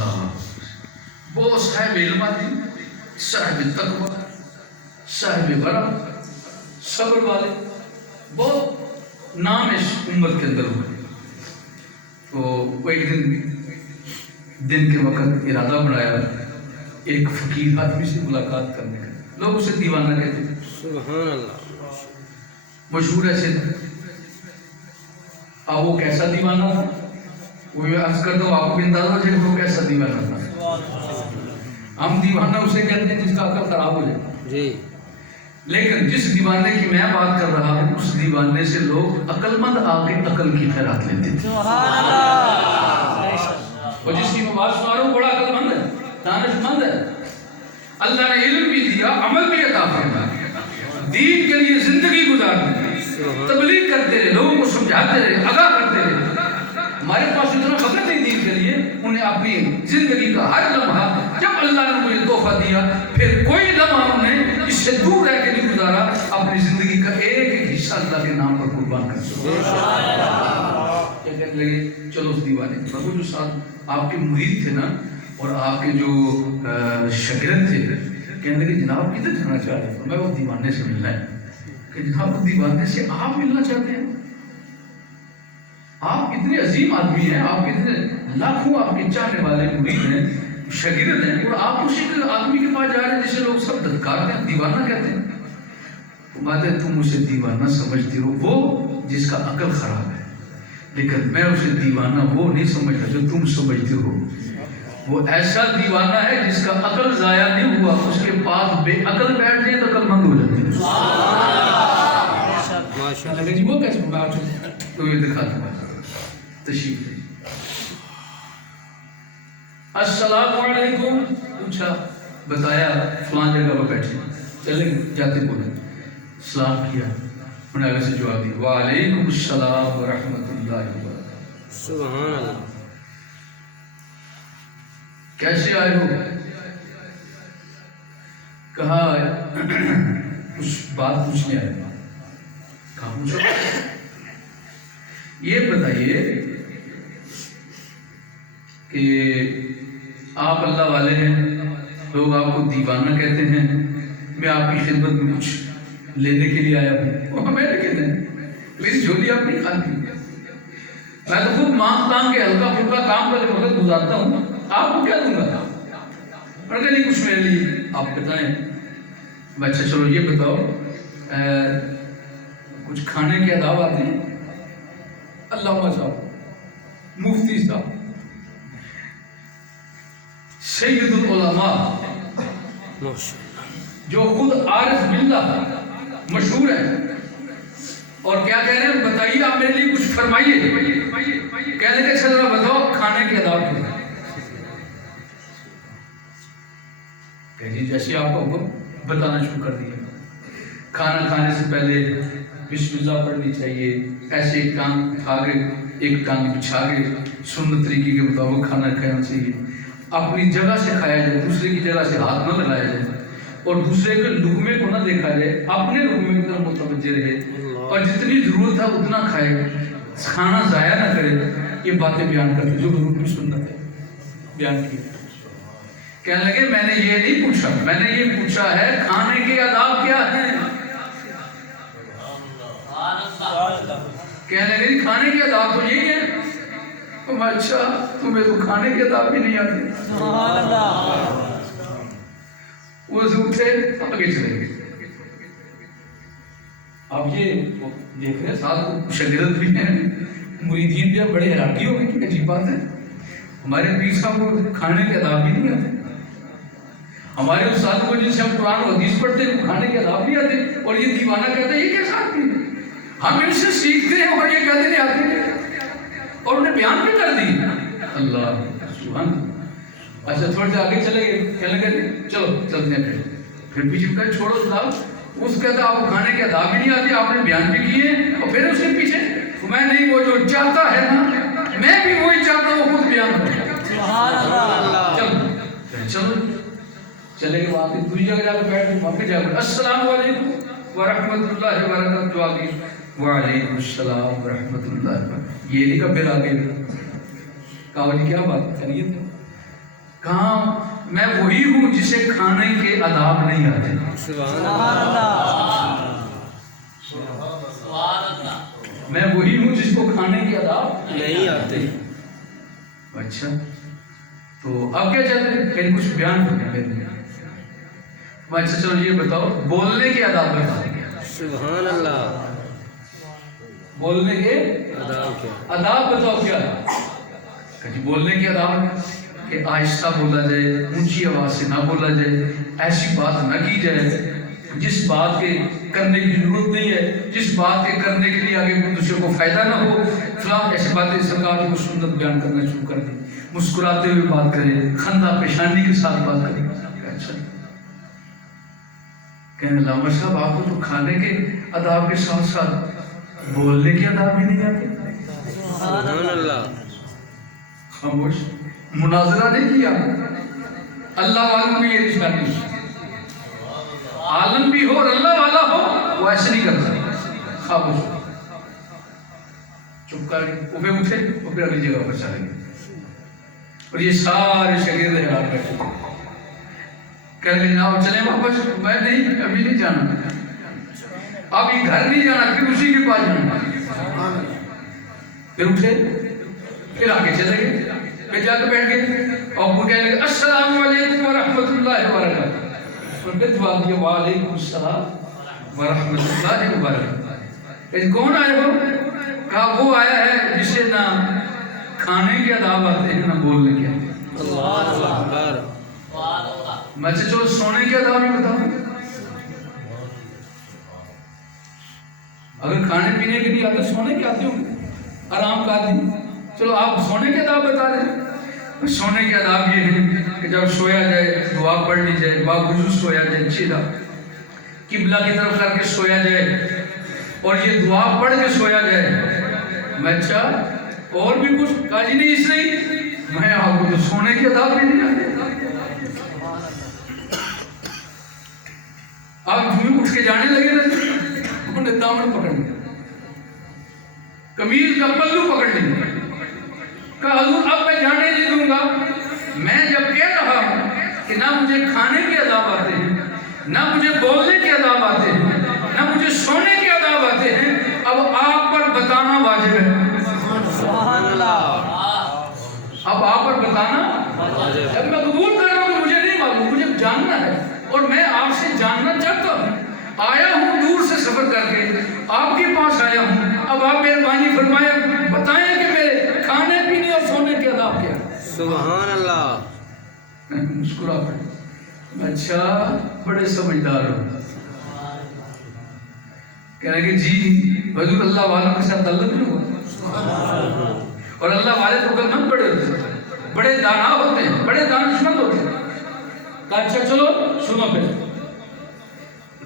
اللہ وہ صاحب علم آدمی، صاحب تقوی، صاحب ورع، صبر والے، بہت نام اس امت کے اندر ہوئے. تو وہ ایک دن کے وقت ارادہ بنایا ایک فقیر آدمی سے ملاقات کرنے کا. لوگ اسے دیوانہ کہتے ہیں. سبحان اللہ. مشہور ایسے تھے. اب وہ کیسا دیوانہ تھا وہ یہ عرض کرتا ہوں آپ کو بھی اندازہ ہے وہ کیسا دیوانہ تھا. ہم دیوانہ اسے کہتے ہیں جس کا عقل خراب ہو جائے جی. لیکن جس دیوانے کی میں بات کر رہا ہوں اس دیوانے سے لوگ عقل مند آ کے عقل کی خیرات لیتے تھے. اور جس کی میں بات سنا رہا ہوں بڑا عقل مند ہے، دانش مند ہے. اللہ نے علم بھی دیا، عمل بھی عطا فرمایا، دین کے لیے زندگی گزار دی، تبلیغ کرتے رہے، لوگوں کو سمجھاتے رہے، آگاہ کرتے رہے. ہمارے پاس اتنا خبر نہیں دین کے لیے. انہیں اپنی زندگی کا ہر لمحہ جب اللہ نے مجھے تحفہ دیا پھر کوئی لمحہ انہیں اس سے دور رہ کے نہیں گزارا. اپنی زندگی کا ایک ایک حصہ اللہ کے نام پر قربان کر دیا. کہنے لگے چلو اس دیوانے وہ جو ساتھ آپ کے مرید تھے نا اور آپ کے جو شاگرد تھے کہنے لگے جناب کدھر جانا چاہ رہے ہیں؟ میں وہ دیوانے سے ملنا ہے. کہ جناب وہ دیوانے سے آپ ملنا چاہتے ہیں؟ آپ اتنے عظیم آدمی ہیں، آپ اتنے لاکھوں آپ کے چاہنے والے مرید ہیں، شاگرد ہیں، اور آپ اسی آدمی کے پاس جا رہے ہیں جسے لوگ سب دھتکار ہیں، دیوانہ کہتے ہیں. بات ہے تم اسے دیوانہ سمجھتے ہو وہ جس کا عقل خراب ہے، لیکن میں اسے دیوانہ وہ نہیں سمجھتا جو تم سمجھتے ہو. وہ ایسا دیوانہ ہے جس کا عقل ضائع نہیں ہوا. اس کے پاس بے عقل بیٹھ جائے تو عقل مند ہو جاتے ہیں. ماشاءاللہ. جی وہ کیسے بات ہے تو یہ دکھاتا ہوں. تشریف لے. السلام علیکم پوچھا، بتایا فلان جگہ پر بیٹھے. چلے جاتے بولے سلام کیا، انہوں نے آگے سے جواب دیا وعلیکم السلام ورحمۃ اللہ وبرکاتہ. سبحان اللہ. کیسے آئے ہو؟ کہا کچھ بات پوچھنے آئے. کہا پوچھو. یہ بتائیے کہ آپ اللہ والے ہیں، لوگ آپ کو دیوانہ کہتے ہیں، میں آپ کی خدمت میں کچھ لینے کے لیے آیا ہوں. وہ میں نے کہتے ہیں میری جھولی آپ نہیں کھاتی، میں تو خود مانگ تانگ کے ہلکا پھلکا کام کر کے وقت گزارتا ہوں، آپ کو کیا دوں گا؟ اور کہ نہیں کچھ میرے لیے آپ بتائیں. اچھا چلو یہ بتاؤ کچھ کھانے کے آداب آتے ہیں؟ علامہ صاحب، مفتی صاحب، سید العلماء جو خود عارف باللہ مشہور ہے اور کیا کہہ رہے ہیں بتائیے آپ میرے لیے کچھ فرمائیے. کہہ لیں کہ ذرا بتاؤ کھانے کے آداب کیا ہے. کہ جی جیسے آپ کو حکم بتانا شروع کر دیا. کھانا کھانے سے پہلے بسم اللہ پڑھنی چاہیے، ایسے ایک ٹانگ اٹھا کے ایک ٹانگ بچھا کے سنت طریقے کے مطابق کھانا کھانا چاہیے. اپنی جگہ سے کھایا جائے، دوسرے کی جگہ سے ہاتھ نہ لگایا جائے، اور دوسرے کے لقمے کو نہ دیکھا جائے، اپنے لقمے کی طرف متوجہ رہے اور جتنی ضرورت ہے اتنا کھائے، کھانا ضائع نہ کرے. یہ باتیں بیان کرتے جو حضور کی سنت ہے بیان کی. کہنے لگے میں نے یہ نہیں پوچھا، میں نے یہ پوچھا ہے کھانے کے آداب کیا ہیں. کہنے لگے کھانے کے آداب تو یہی ہے. اچھا تمہیں تو کھانے کے آداب بھی نہیں آتے. وہ اٹھے آگے چلے گئے. اب یہ دیکھ رہے ساتھ شاگرد بھی ہیں، مریدین بھی بڑے حیرانی ہو گئی کہ عجیب بات ہے، ہمارے پیر صاحب کو کھانے کے آداب بھی نہیں آتے، ہمارے استاد کو جن سے ہم قرآن و حدیث پڑھتے ہیں کھانے کے آداب بھی آتے، اور یہ دیوانہ کہتا ہے یہ کیسا آدمی ہے. ہم ان سے سیکھتے ہیں اور یہ کہتے نہیں آتے، اور انہیں بیان بھی کر دی. اللہ سبحان. اچھا تھوڑے سے آگے چلے گئے، کہنے لگے چلو چلتے ہیں. پھر پیچھے کہا چھوڑو صاحب، اس کہتا آپ کو کھانے کے آداب بھی نہیں آتے، آپ نے بیان بھی کیے، اور پھر اس کے پیچھے میں نہیں وہ جو چاہتا ہے نا میں بھی وہی چاہتا ہوں خود بیان کروں. چلو چلے گئے. وہاں پہ دوسری جگہ جا کے بیٹھ وہاں پہ جا کر السلام علیکم ورحمۃ اللہ وبرکاتہ. جو آگے وعلیکم السلام ورحمۃ اللہ. یہ نہیں کہ پھر آگے کہا جی کیا بات خیریت ہے؟ کہاں میں وہی ہوں جسے کھانے کے آداب نہیں آتے. سبحان اللہ. میں وہی ہوں جس کو کھانے کے آداب نہیں آتے. اچھا تو اب کیا چاہتے ہیں کہیں کچھ بیان کرنے میں. اچھا چلو یہ بتاؤ بولنے کے آداب بتاؤ. سبحان اللہ. بولنے کے آداب کیا؟ آداب بتاؤ کیا کہ بولنے کے آداب کہ آہستہ بولا جائے, اونچی آواز سے نہ بولا جائے, ایسی بات نہ کی جائے جس بات کے کرنے کی ضرورت نہیں ہے, جس بات کے کرنے کے لیے آگے دوسرے کو فائدہ نہ ہو. فلاں ایسی باتیں سرکار کو سنت بیان کرنا شروع کر دی. مسکراتے ہوئے بات کرے, خندہ پیشانی کے ساتھ بات کرے. اچھا کہنے علامہ صاحب آپ کو تو کھانے کے آداب کے ساتھ ساتھ بولنے کے آداب بھی نہیں آتے. سبحان اللہ. خاموش. مناظرہ نہیں کیا. اللہ والوں میں یہ رشتہ نہیں. عالم بھی ہو اور اللہ والا ہو وہ ایسے نہیں کرتا. خاموش چپ کر کے اٹھے اور پھر اگلی جگہ پر چلیں گے. اور یہ سارے شاگرد حیران بیٹھے کہنے لگے جناب چلیں واپس. میں نہیں ابھی نہیں جانا, ابھی گھر نہیں جانا, پھر اسی کے پاس جانا. پھر اٹھے پھر آگے چلے گئے, پھر جا کے بیٹھ گئے اور وہ کہنے لگے السلام علیکم ورحمۃ اللہ وبرکاتہ. پھر دعا دیا وعلیکم السلام ورحمۃ اللہ وبرکاتہ. کون آئے ہو؟ کہا وہ آیا ہے جسے نہ کھانے کے آداب آتے ہیں نہ بولنے کے. اللہ اکبر. میں سے چلو سونے کے آداب ہی بتاؤں. اگر کھانے پینے کے لیے آتے سونے کے آتے ہوں آرام کا آدمی, چلو آپ سونے کے آداب بتا دیں. سونے کے آداب یہ ہیں کہ جب سویا جائے دعا پڑھ لی جائے, باوضو سویا جائے, سیدھا قبلہ کی طرف کر کے سویا جائے اور یہ دعا پڑھ کے سویا جائے. میں اچھا اور بھی کچھ کہا جی نہیں اس لیے میں آپ کو تو سونے کے آداب بھی نہیں آتے. آپ اٹھ کے جانے لگے نا, انہوں نے دامن پکڑ لیا, قمیض کا پلو پکڑ لیا, کہا حضور اب میں جانے نہیں دوں گا. میں جب کہہ رہا ہوں کہ نہ مجھے کھانے کے آداب آتے ہیں, نہ مجھے بولنے کے آداب آتے ہیں, نہ مجھے سونے کے آداب آتے ہیں, اب آپ پر بتانا واجب ہے. سبحان اللہ. اب آپ پر بتانا جب میں قبول کر رہا ہوں کہ مجھے نہیں معلوم, مجھے جاننا ہے اور میں آپ سے جاننا چاہتا ہوں. آیا ہوں دور سے سفر کر کے آپ کے پاس آیا ہوں, اب آپ مہربانی فرمائے بتائیں کہ میرے کھانے پینے اور سونے کے آداب کیا. سبحان اللہ. مسکرا پڑے. اچھا بڑے سمجھدار ہو. کہہ رہے کہ جی حضور اللہ والوں کے ساتھ تعلق نہیں ہوا, اور اللہ والے تو کلمت پڑے ہوتے ہیں, بڑے دانا ہوتے ہیں, بڑے دانشمند ہوتے ہیں. کہا اچھا چلو سنو پھر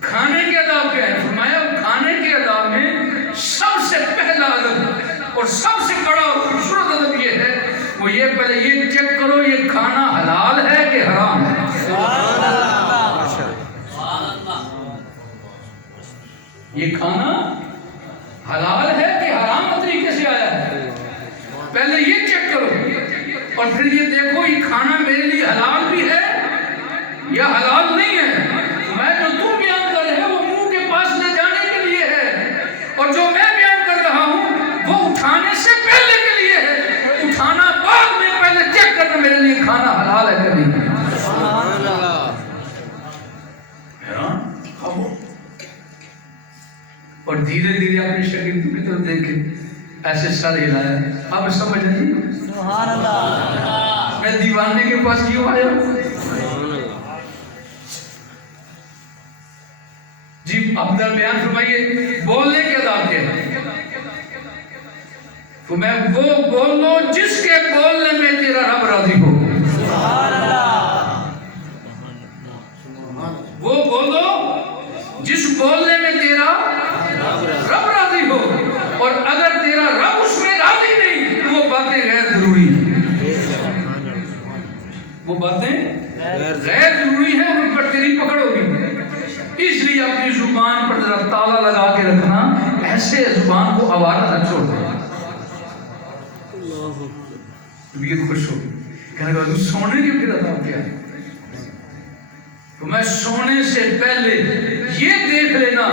کھانے کے آداب کیا ہے. فرمایا کھانے کے آداب میں سب سے پہلا ادب اور سب سے بڑا اور خوبصورت ادب یہ ہے, وہ یہ پہلے یہ چیک کرو یہ کھانا حلال ہے کہ حرام ہے. یہ کھانا حلال ہے کہ حرام طریقے سے آیا ہے, پہلے یہ چیک کرو اور پھر یہ دیکھو یہ کھانا میرے لیے حلال بھی ہے یا حلال نہیں ہے. میں جو تو بیان کر رہے ہیں وہ منہ کے پاس لے جانے کے لیے ہے, اور جو میں بیان کر رہا ہوں وہ اٹھانے سے پہلے کے لیے ہے. اٹھانا بعد میں, پہلے چیک کرنا میرے لیے کھانا حلال ہے کہ نہیں. سبحان اللہ. اور دھیرے دھیرے اپنے شاگردوں کی طرف دیکھے ایسے سر ہلایا. آپ سمجھ رہے ہیں سبحان اللہ. میں دیوانے کے پاس کیوں آیا ہوں؟ سبحان اللہ. جی آپ ذرا بیان فرمائیے بولنے کے آداب کیا ہے. تو میں وہ بولو جس کے بولنے میں تیرا رب راضی ہو. سبحان اللہ. وہ بولو جس بولنے میں تیرا رب راضی ہو, اور اگر تیرا رب اس میں راضی نہیں تو وہ باتیں غیر ضروری ہیں. وہ باتیں غیر ضروری ہیں, ان پر تیری پکڑ ہوگی. اس لیے اپنی زبان پر ذرا تالا لگا کے رکھنا, ایسے زبان کو آوارہ نہ چھوڑ دے. طبیعت خوش ہوگی. کہنے لگا تو سونے کی پھر عذاب کیا ہے؟ تو میں سونے سے پہلے یہ دیکھ لینا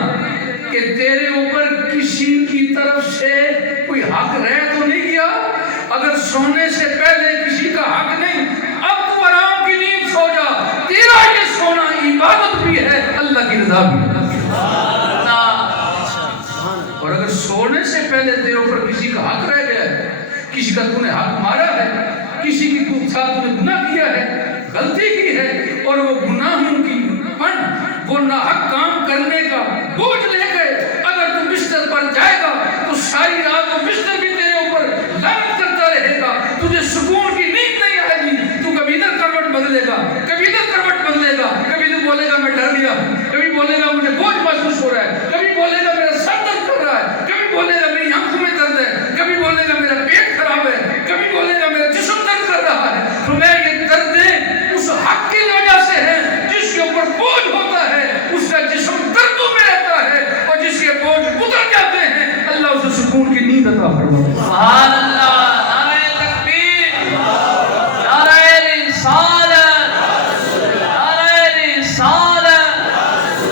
کہ تیرے اوپر کسی کی طرف سے کوئی حق رہ تو نہیں گیا. اگر سونے سے پہلے کسی کا حق نہیں، اب تو آرام کی نیند سو جا. تیرا یہ سونا عبادت بھی ہے، اللہ کی رضا بھی ہے. اور اگر سونے سے پہلے تیرے اوپر کسی کا حق رہ گیا ہے، کسی کا تو نے حق مارا ہے، کسی کی تو ساتھ میں گناہ کیا ہے، غلطی کی ہے، اور وہ گناہوں کی وہ ناحق کام کرنے کا بوجھ لے گئے، اگر تو بستر پر جائے گا تو ساری رات وہ بستر بھی تیرے اوپر لعنت کرتا رہے گا. تجھے سکون کی نیند نہیں آئے گی. تو کبھی ادھر کروٹ بدلے گا، کبھی ادھر کروٹ بدلے گا. کبھی تو بولے گا میں ڈر گیا، کبھی بولے گا مجھے بوجھ محسوس ہو رہا ہے، کبھی بولے گا میرا سر درد کر رہا ہے، کبھی بولے گا میری آنکھوں میں درد ہے، کبھی بولے گا میرا پیٹ خراب ہے، کبھی بولے گا میرا جسم درد کر رہا ہے. تو میں یہ دردیں اس حق کی وجہ سے ہے جس کے اوپر بوجھ ہوتا ہے، اس کا جسم دردوں میں رہتا ہے، اور جس کے بوجھ اتر جاتے ہیں اللہ اسے سکون کی نیند عطا فرماتا ہے. سبحان اللہ. نعرہ تکبیر، نعرہ رسالت، نعرہ رسالت،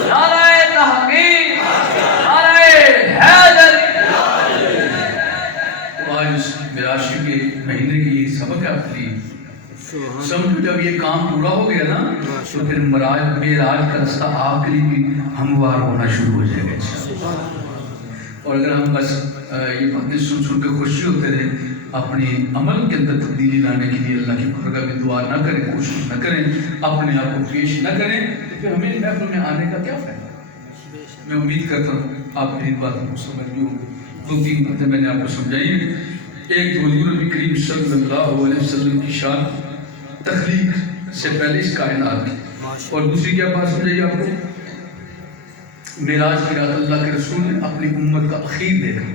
نعرہ تحقیق، نعرہ حیدری. آج اس میراشی کے مہینے کی ایک سبق ہے آپ کے لیے. سمجھو جب یہ کام پورا ہو گیا نا تو پھر معراج کا رستہ آپ کے لیے بھی ہموار ہونا شروع ہو جائے گا. اور اگر ہم بس یہ باتیں سن کے خوشی ہوتے رہے، اپنے عمل کے اندر تبدیلی لانے کے لیے اللہ کی بارگاہ میں دعا نہ کریں، کوشش نہ کریں، اپنے آپ کو پیش نہ کریں، تو پھر ہمیں محفل میں آنے کا کیا فائدہ؟ میں امید کرتا ہوں آپ میری باتوں کو سمجھ گئے ہوں گے. 2-3 باتیں میں نے آپ کو سمجھائی ہیں. ایک تو حضور نبی کریم صلی اللہ علیہ وسلم کی شان تخلیق سے پہلے اس کائنات کی، اور دوسری کیا بات سمجھائی آپ کو؟ معراج کی رات اللہ کے رسول نے اپنی امت کا اخیر دیکھا،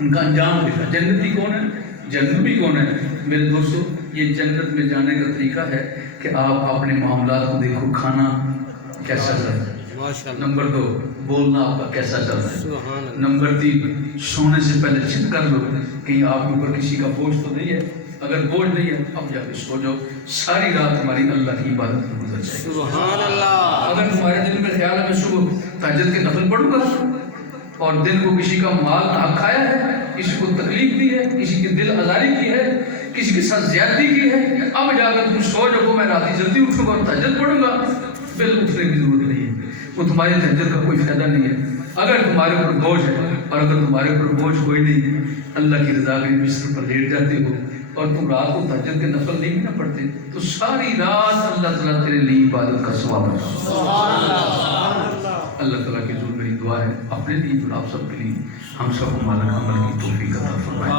ان کا انجام دیکھا. جنتی کون ہے؟ جنتی کون ہے؟ میرے دوستو، یہ جنت میں جانے کا طریقہ ہے کہ آپ اپنے معاملات کو دیکھو. کھانا کیسا چل رہا ہے؟ نمبر 2 بولنا آپ کا کیسا چل رہا ہے؟ نمبر 3 سونے سے پہلے چیک کر لو کہ آپ کے اوپر کسی کا بوجھ تو نہیں ہے. اگر بوجھ نہیں ہے اب جا کے سو جاؤ. ساری رات ہماری اللہ کی عبادت میں گزر جائے گی. سبحان اللہ. اگر تمہارے دل میں خیال ہے میں صبح تہجد کے نفل پڑھوں گا، اور دن کو کسی کا مال نہ کھایا ہے، کسی کو تکلیف دی ہے، کسی کے دل آزاری کی ہے، کسی کے ساتھ زیادتی کی ہے، اب جا کر تم سو جاؤ میں رات جلدی اٹھوں گا اور تہجد پڑھوں گا، بل اٹھنے کی ضرورت نہیں ہے. وہ تمہاری تہجد کا کوئی فائدہ نہیں ہے. اگر تمہارے اوپر بوجھ ہے، اور اگر تمہارے اوپر بوجھ کوئی نہیں، اللہ کی رضا کے بستر پر لیٹ جاتے ہو اور تم رات کو تہجد کے نفل نہیں نہ پڑھتے، تو ساری رات اللہ تعالیٰ تیرے لیے عبادت کا ثواب ہے. اللہ تعالیٰ کی ضرور میری دعا ہے اپنے لیے اور آپ سب کے لیے، ہم سب کو مالک عمل کی توفیق عطا فرمائے.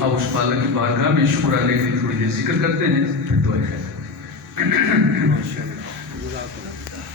اب اس مالک کی بارگاہ میں شکر علیہ کے لیے تھوڑی دیر ذکر کرتے ہیں، پھر دعا کرتے ہیں.